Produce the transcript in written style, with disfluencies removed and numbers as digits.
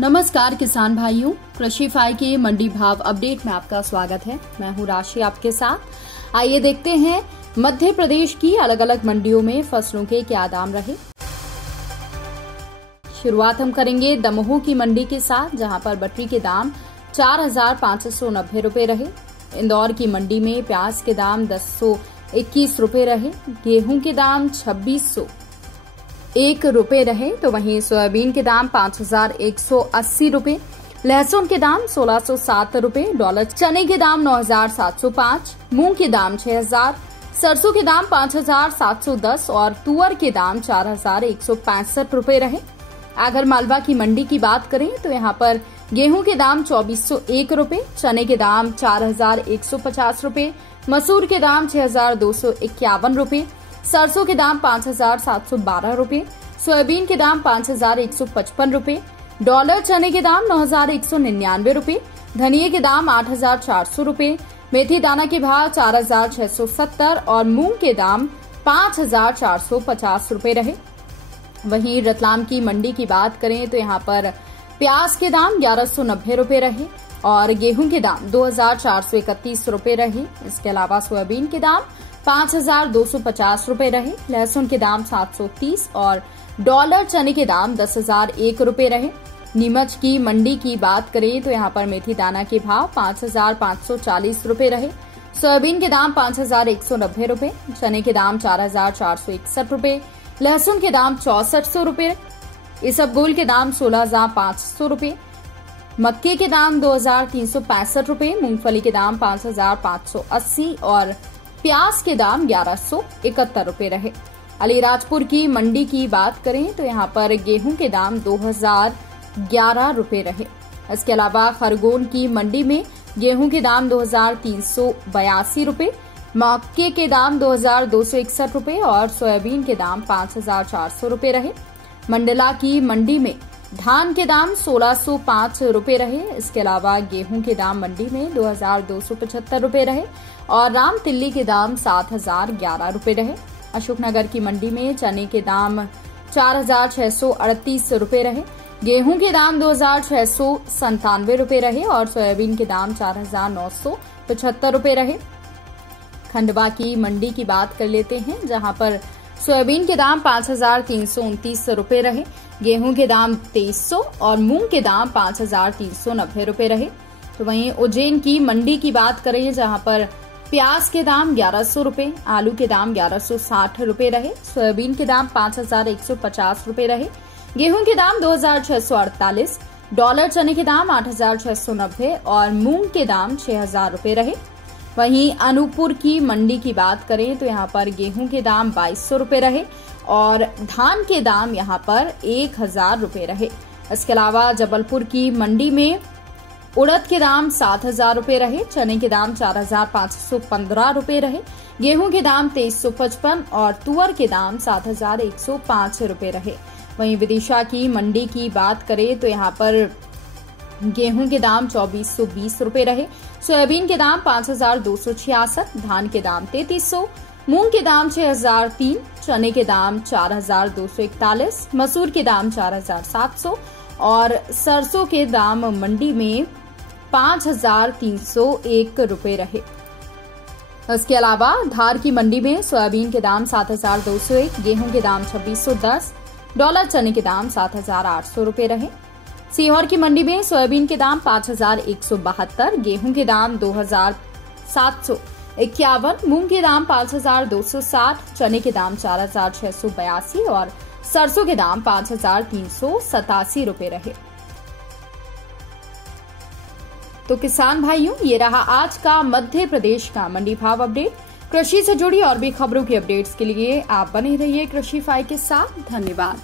नमस्कार किसान भाइयों, कृषि फाई के मंडी भाव अपडेट में आपका स्वागत है। मैं हूं राशि आपके साथ। आइए देखते हैं मध्य प्रदेश की अलग अलग मंडियों में फसलों के क्या दाम रहे। शुरुआत हम करेंगे दमोह की मंडी के साथ, जहां पर बटरी के दाम 4,590 रुपए रहे। इंदौर की मंडी में प्याज के दाम 1021 रुपए रहे। गेहूं के दाम 2601 रुपए रहे। तो वहीं सोयाबीन के दाम 5,180 रुपए, लहसुन के दाम 1,607 रुपए, डॉलर चने के दाम 9,705, मूंग के दाम 6,000, सरसों के दाम 5,710 और तुअर के दाम 4,165 रुपए रहे। आगर मालवा की मंडी की बात करें तो यहाँ पर गेहूं के दाम 2,401 रुपए, चने के दाम 4,150 रुपए, मसूर के दाम 6,251 रुपए, सरसों के दाम 5,712 रुपए, सोयाबीन के दाम 5,155 रुपए, डॉलर चने के दाम 9,199 रुपए, धनिये के दाम 8,400 रुपए, मेथी दाना के भाव 4,670 और मूंग के दाम 5,450 रुपए रहे। वहीं रतलाम की मंडी की बात करें तो यहाँ पर प्याज के दाम 1,190 रुपए रहे और गेहूं के दाम 2,431 रुपए रहे। इसके अलावा सोयाबीन के दाम 5,250 रुपए रहे, लहसुन के दाम 730 और डॉलर चने के दाम 10,001 रुपए रहे। नीमच की मंडी की बात करें तो यहाँ पर मेथी दाना के भाव 5,540 रुपए रहे, सोयाबीन के दाम 5,190 रुपए, चने के दाम 4,461 रुपए, लहसुन के दाम 6,400 रुपए, इसबगोल के दाम 16,500 रुपए, मक्के के दाम 2,365 रुपए, मूंगफली के दाम 5,580 और प्याज के दाम 1,171 रुपए रहे। अलीराजपुर की मंडी की बात करें तो यहाँ पर गेहूं के दाम 2,011 रुपए रहे। इसके अलावा खरगोन की मंडी में गेहूं के दाम 2,382 रुपए, मक्के के दाम 2,261 रुपए और सोयाबीन के दाम 5,400 रुपए रहे। मंडला की मंडी में धान के दाम 1,605 रुपए रहे। इसके अलावा गेहूं के दाम मंडी में 2,275 रुपए रहे और राम तिल्ली के दाम 7,011 रुपए रहे। अशोकनगर की मंडी में चने के दाम 4,638 रुपए रहे, गेहूं के दाम 2,697 रुपए रहे और सोयाबीन के दाम 4,975 रुपए रहे। खंडवा की मंडी की बात कर लेते हैं, जहां पर सोयाबीन के दाम 5,329 रुपए रहे, गेहूं के दाम 2,300 और मूंग के दाम 5,390 रुपए रहे। तो वहीं उज्जैन की मंडी की बात करें, जहां पर प्याज के दाम 1,100 रुपए, आलू के दाम 1,160 रुपए रहे, सोयाबीन के दाम 5,150 रुपए रहे, गेहूं के दाम 2,648, डॉलर चने के दाम 8,690 और मूंग के दाम 6,000 रुपए रहे। वहीं अनूपपुर की मंडी की बात करें तो यहाँ पर गेहूं के दाम 2,200 रुपए रहे और धान के दाम यहाँ पर 1,000 रुपए रहे। इसके अलावा जबलपुर की मंडी में उड़द के दाम 7,000 रुपए रहे, चने के दाम 4,515 रुपए रहे, गेहूं के दाम 2,355 और तुअर के दाम 7,105 रुपए रहे। वहीं विदिशा की मंडी की बात करें तो यहाँ पर गेहूं के दाम 2,420 रुपए रहे, सोयाबीन के दाम 5,266, धान के दाम 3,300, मूंग के दाम 6,003, चने के दाम 4,241, मसूर के दाम 4,700 और सरसों के दाम मंडी में 5,301 रुपए रहे। इसके अलावा धार की मंडी में सोयाबीन के दाम 7,201, गेहूं के दाम 2,610, डॉलर चने के दाम 7,800 रुपए रहे। सीहोर की मंडी में सोयाबीन के दाम 5,172, गेहूं के दाम 2,751, मूंग के दाम 5,260, चने के दाम 4,682 और सरसों के दाम 5,387 रुपए रहे। तो किसान भाइयों, ये रहा आज का मध्य प्रदेश का मंडी भाव अपडेट। कृषि से जुड़ी और भी खबरों की अपडेट्स के लिए आप बने रहिए कृषि फाई के साथ। धन्यवाद।